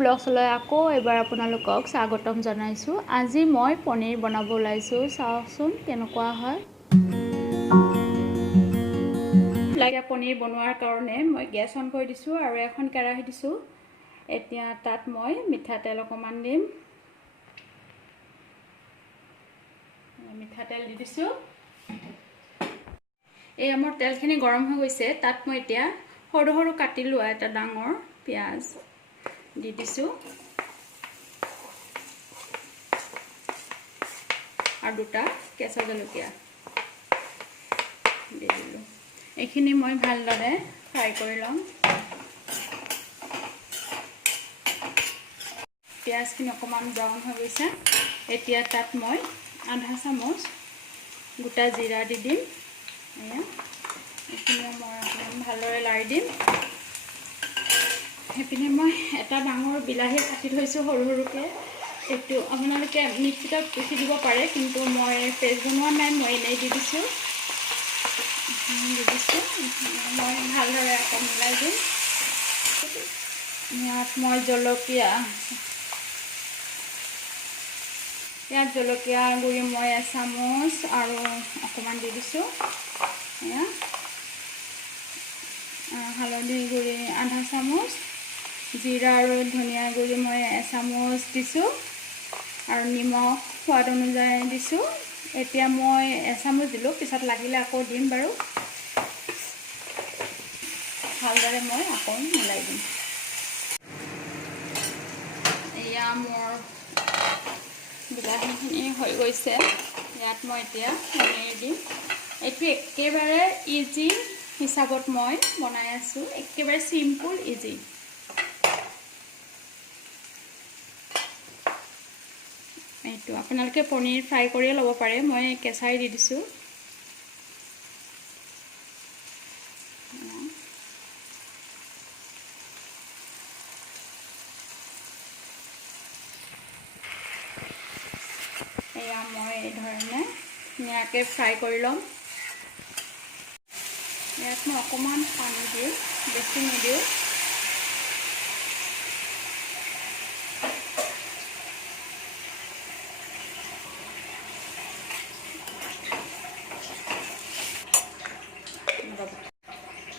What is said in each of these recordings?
ব্লগছলৈ আকৌ এবাৰ আপোনালোকক স্বাগতম জনাইছোঁ। আজি মই পনীৰ বনাব ওলাইছোঁ, চাওকচোন কেনেকুৱা হয়। পনীৰ বনোৱাৰ কাৰণে মই গেছ অন কৰি দিছোঁ আৰু এখন কেৰাহী দিছোঁ। এতিয়া তাত মই মিঠাতেল অকণমান দিম। মিঠাতেল দি দিছোঁ। এই মোৰ তেলখিনি গৰম হৈ গৈছে। তাত মই এতিয়া সৰু সৰু কাটি লোৱা এটা ডাঙৰ পিঁয়াজ দি দিছোঁ আৰু দুটা কেঁচা জলকীয়া দি দিলোঁ। এইখিনি মই ভালদৰে ফ্ৰাই কৰি ল'ম। পিঁয়াজখিনি অকণমান ব্ৰাউন হৈ গৈছে। এতিয়া তাত মই আধা চামুচ গোটা জিৰা দি দিম। এইখিনি মই অকণমান ভালদৰে লাৰি দিম। সেইপিনে মই এটা ডাঙৰ বিলাহী কাটি থৈছোঁ সৰু সৰুকৈ। এইটো আপোনালোকে মিক্সিত পিচি দিব পাৰে, কিন্তু মই পেষ্ট বনোৱা নাই, মই এনেই দি দিছোঁ। মই ভালদৰে আকৌ মিলাই দিম। ইয়াত মই জলকীয়া গুড়ি মই এচামুচ আৰু অকণমান দি দিছোঁ। হালধি গুড়ি আধা চামুচ, জিৰা আৰু ধনিয়া গুড়ি মই এচামুচ দিছোঁ আৰু নিমখ সোৱাদ অনুযায়ী দিছোঁ। এতিয়া মই এচামুচ দিলোঁ, পিছত লাগিলে আকৌ দিম বাৰু। ভালদৰে মই আকৌ মিলাই দিম। এয়া মোৰ বিলাহীখিনি হৈ গৈছে। ইয়াত মই এতিয়া পনীৰ দিম। এইটো একেবাৰে ইজি হিচাপত মই বনাই আছোঁ, একেবাৰে চিম্পুল ইজি। এইটো আপোনালোকে পনীৰ ফ্ৰাই কৰিয়ে ল'ব পাৰে, মই কেঁচাই দি দিছোঁ। এয়া মই এই ধৰণে ধুনীয়াকৈ ফ্ৰাই কৰি ল'ম। ইয়াত মই অকণমান পানী দিওঁ, বেছি নিদিওঁ।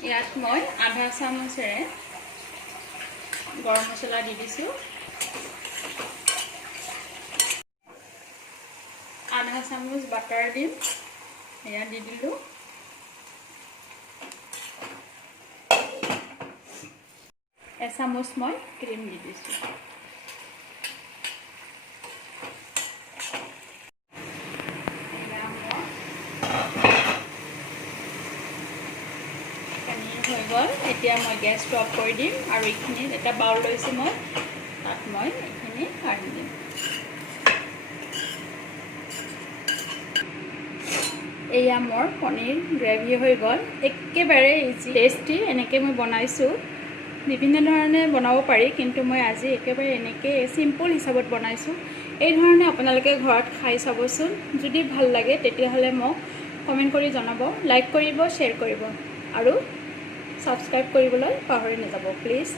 ইয়াত মই আধা চামুচেৰে গৰম মছলা দি দিছোঁ। আধা চামুচ বাটাৰ দিম, এয়া দি দিলোঁ। এচামুচ মই ক্ৰীম দি দিছোঁ। পনীৰ হৈ গ'ল। এতিয়া মই গেছটো অফ কৰি দিম আৰু এইখিনি এটা বাউল লৈছোঁ মই, তাত মই এইখিনি কাঢ়ি দিম। এয়া মোৰ পনীৰ গ্ৰেভি হৈ গ'ল। একেবাৰে ইজি টেষ্টি। এনেকৈ মই বনাইছোঁ। বিভিন্ন ধৰণে বনাব পাৰি, কিন্তু মই আজি একেবাৰে এনেকৈ চিম্পুল হিচাপত বনাইছোঁ। এই ধৰণে আপোনালোকে ঘৰত খাই চাবচোন। যদি ভাল লাগে তেতিয়াহ'লে মোক কমেণ্ট কৰি জনাব, লাইক কৰিব, শ্বেয়াৰ কৰিব আৰু ছাবস্ক্ৰাইব কৰিবলৈ পাহৰি নাযাব প্লিজ।